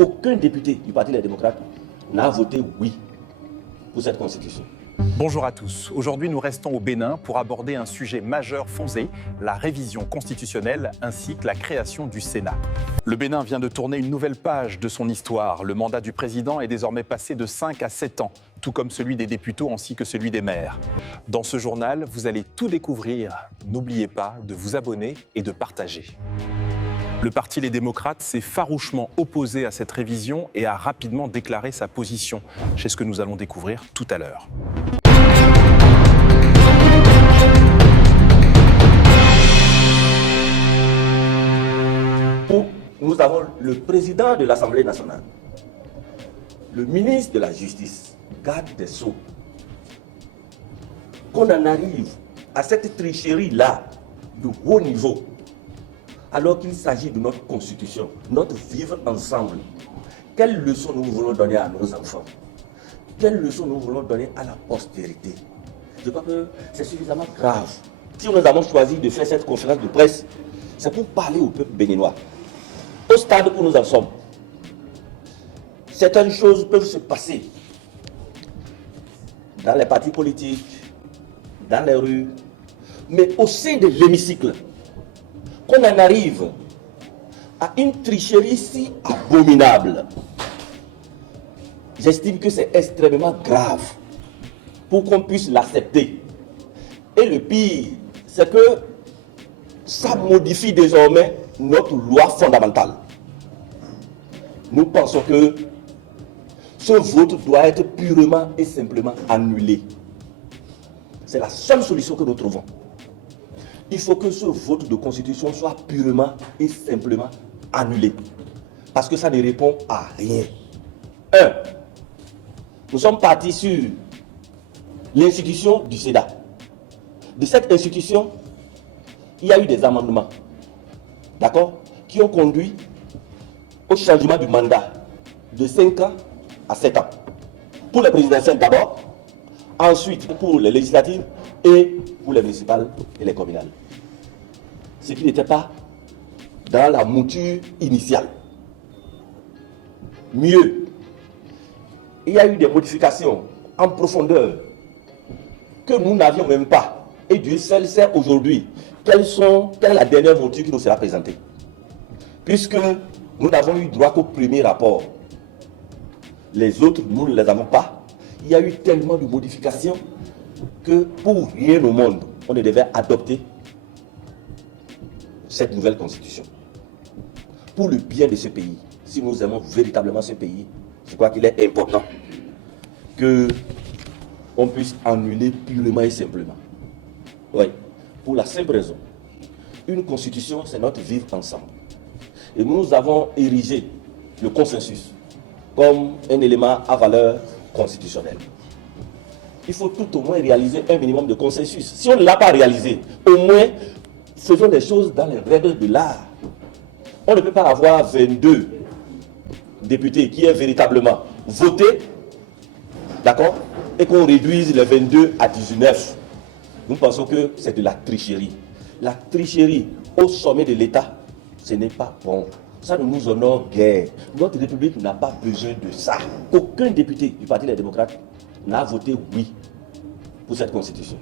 qu'aucun député du Parti des démocrates n'a voté oui pour cette constitution. Bonjour à tous. Aujourd'hui, nous restons au Bénin pour aborder un sujet majeur foncé, la révision constitutionnelle ainsi que la création du Sénat. Le Bénin vient de tourner une nouvelle page de son histoire. Le mandat du président est désormais passé de 5 à 7 ans, tout comme celui des députés ainsi que celui des maires. Dans ce journal, vous allez tout découvrir. N'oubliez pas de vous abonner et de partager. Le Parti Les Démocrates s'est farouchement opposé à cette révision et a rapidement déclaré sa position. C'est ce que nous allons découvrir tout à l'heure. Nous avons le président de l'Assemblée nationale, le ministre de la Justice, garde des Sceaux. Qu'on en arrive à cette tricherie-là de haut niveau, alors qu'il s'agit de notre constitution, notre vivre ensemble. Quelles leçons nous voulons donner à nos enfants? Quelles leçons nous voulons donner à la postérité? Je crois que c'est suffisamment grave. Si nous avons choisi de faire cette conférence de presse, c'est pour parler au peuple béninois. Au stade où nous en sommes, certaines choses peuvent se passer dans les partis politiques, dans les rues, mais au sein de l'hémicycle, qu'on en arrive à une tricherie si abominable. J'estime que c'est extrêmement grave pour qu'on puisse l'accepter. Et le pire, c'est que ça modifie désormais notre loi fondamentale. Nous pensons que ce vote doit être purement et simplement annulé. C'est la seule solution que nous trouvons. Il faut que ce vote de constitution soit purement et simplement annulé. Parce que ça ne répond à rien. Nous sommes partis sur l'institution du Sénat. De cette institution, il y a eu des amendements, d'accord, qui ont conduit au changement du mandat de 5 ans à 7 ans. Pour les présidentielles d'abord, ensuite pour les législatives et pour les municipales et les communales. Ce qui n'était pas dans la mouture initiale. Mieux, il y a eu des modifications en profondeur que nous n'avions même pas. Et Dieu seul sait aujourd'hui quelle est la dernière mouture qui nous sera présentée. Puisque nous n'avons eu droit qu'au premier rapport. Les autres, nous ne les avons pas. Il y a eu tellement de modifications que pour rien au monde, on ne devait adopter cette nouvelle constitution. Pour le bien de ce pays, si nous aimons véritablement ce pays, je crois qu'il est important qu'on puisse annuler purement et simplement. Oui, pour la simple raison. Une constitution, c'est notre vivre ensemble. Et nous avons érigé le consensus comme un élément à valeur constitutionnelle. Il faut tout au moins réaliser un minimum de consensus. Si on ne l'a pas réalisé, au moins faisons des choses dans les règles de l'art. On ne peut pas avoir 22 députés qui aient véritablement voté, d'accord, et qu'on réduise les 22 à 19. Nous pensons que c'est de la tricherie. La tricherie au sommet de l'État, ce n'est pas bon. Ça ne nous honore guère. Notre République n'a pas besoin de ça. Aucun député du Parti des démocrates n'a voté oui pour cette constitution.